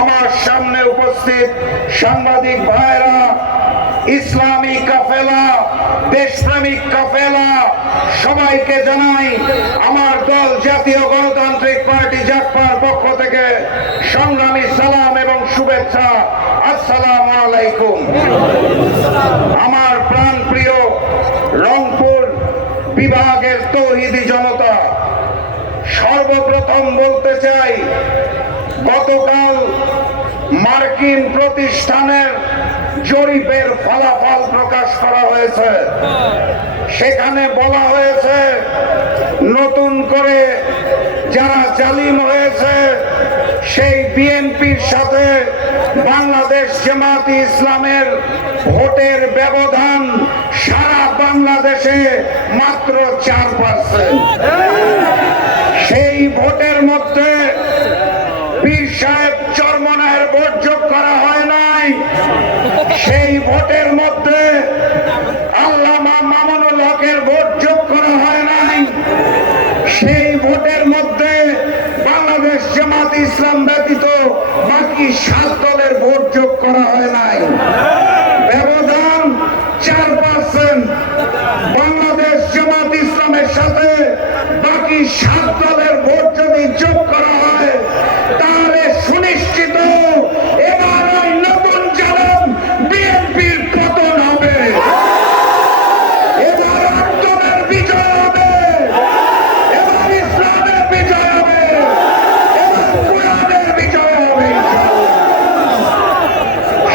আমার সামনে উপস্থিত সাংবাদিক ভাইরা, ইসলামী কাফেলা, দেশপ্রেমিক কাফেলা, সবাইকে জানাই আমার দল জাতীয় গণতান্ত্রিক পার্টি জাকপার পক্ষ থেকে সংগ্রামী সালাম এবং শুভেচ্ছা। আসসালামু আলাইকুম। আমার প্রাণপ্রিয় রংপুর বিভাগের তৌহিদি জনতা, সর্বপ্রথম বলতে চাই, গতকাল মার্কিন প্রতিষ্ঠানের জরিপের ফলাফল প্রকাশ করা হয়েছে। সেখানে বলা হয়েছে নতুন করে যারা জালিম হয়েছে সেই বিএনপির সাথে বাংলাদেশ জামায়াতে ইসলামের ভোটের ব্যবধান সারা বাংলাদেশে মাত্র 4%। সেই ভোটের মধ্যে পীর সাহেব চরমনায়ের ভোট যোগ করা হয় নাই। সেই ভোটের মধ্যে আল্লামা মামুনুল হকের ভোট যোগ করা হয় নাই। সেই ভোটের মধ্যে বাংলাদেশ জামায়াতে ইসলাম ব্যতীত বাকি 7 দলের ভোট যোগ করা হয় নাই। ব্যবধান 4%। বাংলাদেশ জামায়াতে ইসলামের সাথে বাকি 7 দলের ভোট যদি যোগ করা হয় তাহলে সুনিশ্চিত এবার ওই নতুন জালেম বিএনপির পতন হবে। এবার আন্দোলনের বিজয় হবে, এবার ইসলামের বিজয় হবে, এবার কোরআনের বিজয় হবে।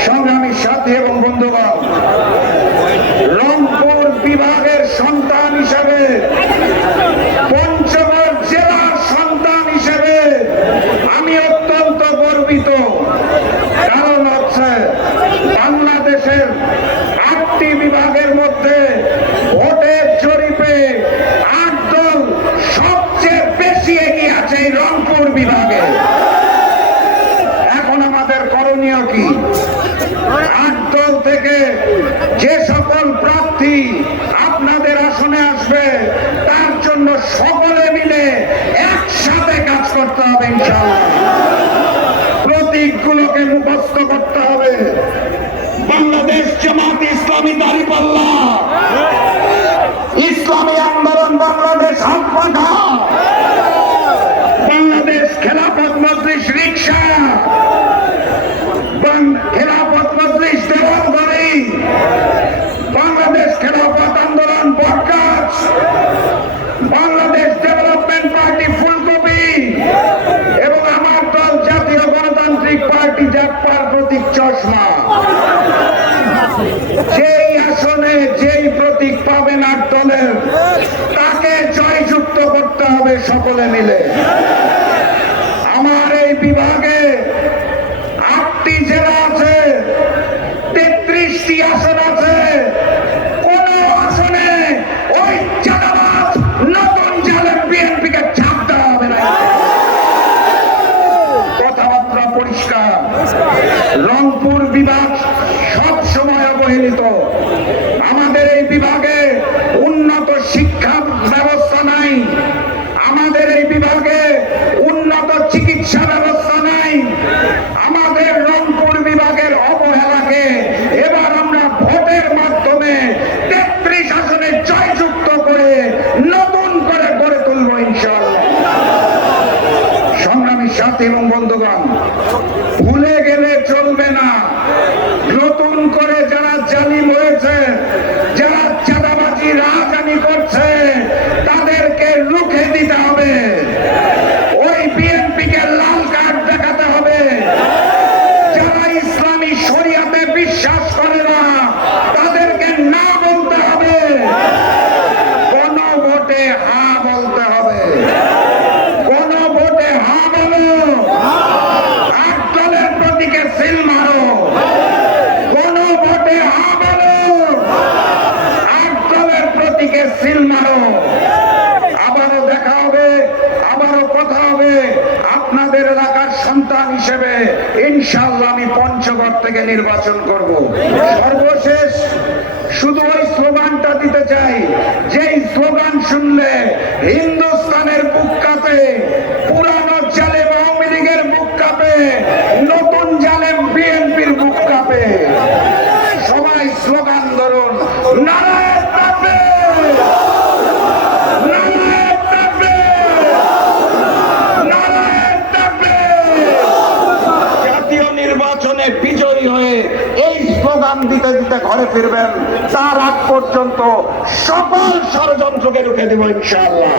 সংগ্রামী সাথী এবং বন্ধুগণ, রংপুর বিভাগের সন্তান হিসেবে, পঞ্চগড় জেলার সন্তান হিসেবে আমি অত্যন্ত গর্বিত। কারণ হচ্ছে বাংলাদেশের 8টি বিভাগের মধ্যে ভোটের জরিপে 8 দল সবচেয়ে বেশি এগিয়ে আছে এই রংপুর বিভাগে। এখন আমাদের করণীয় কি? 8 দল থেকে যে সকল প্রার্থী আপনাদের আসনে আসবে তার জন্য সকলে মিলে একসাথে কাজ করতে হবে। ইনশাআল্লাহ প্রতীকগুলোকে মুখস্থ করতে হবে। বাংলাদেশ জামায়াতে ইসলামী দাঁড়িপাল্লা, ইসলামী আন্দোলন বাংলাদেশ হাত পাখা, বাংলাদেশ খেলাফত মজলিস রিকশা, খেলাফত মজলিস দেওয়ানবাড়ি, বাংলাদেশ খেলাফত আন্দোলন বটগাছ, বাংলাদেশ ডেভেলপমেন্ট পার্টি ফুলকপি এবং আমার দল জাতীয় গণতান্ত্রিক পার্টি জাকপার প্রতীক চশমা। যেই আসনে যেই প্রতীক পাবেন 8 দলের, তাকে জয়যুক্ত করতে হবে সকলে মিলে। আমার এই বিভাগে 8টি জেলা আছে, 33টি আসন আছে। কোন আসনে ওই চাঁদাবাজ নতুন জালেম বিএনপিকে ছাপ দেওয়া হবে না। কথাবার্তা পরিষ্কার। রংপুর বিভাগ সব সময় অবহেলিত। আমাদের এই বিভাগে উন্নত শিক্ষা ব্যবস্থা নাই, আমাদের এই বিভাগে উন্নত চিকিৎসা ব্যবস্থা নাই। আমাদের রংপুর বিভাগের অবহেলাকে এবার আমরা ভোটের মাধ্যমে 33 আসনে জয়যুক্ত করে নতুন করে গড়ে তুলব ইনশাআল্লাহ। সংগ্রামী সাথী এবং বন্ধুগণ, ভুলে গেলে চলবে না, নতুন করে যারা জালিম হয়েছে, যারা চাঁদাবাজি রাজধানী করছে, তাদেরকে রুখে দিতে হবে। ওই বিএনপিকে লাল কার্ড দেখাতে হবে। যারা ইসলামী শরিয়াতে বিশ্বাস করে না তাদেরকে না বলতে হবে। কোন ভোটে হা বলতে হবে। কোন ভোটে হা বলো, 8 দলের প্রতীকে সিল মারো। কোন ভোটে হা বলো, 8 দলের প্রতীকে সিল মারো। আবারও দেখা হবে, আবারও কথা হবে। আপনাদের এলাকার সন্তান হিসেবে ইনশাআল্লাহ আমি পঞ্চগড় থেকে নির্বাচন করব। সর্বশেষ শুধু ওই স্লোগানটা দিতে চাই, যেই স্লোগান শুনলে হিন্দুস্তানের বুক কাঁপে, পুরানো জালেম আওয়ামী লীগের বুক কাঁপে, নতুন দিতে দিতে ঘরে ফিরবেন, তার আগ পর্যন্ত সকল ষড়যন্ত্রকে রুখে দেব ইনশাআল্লাহ।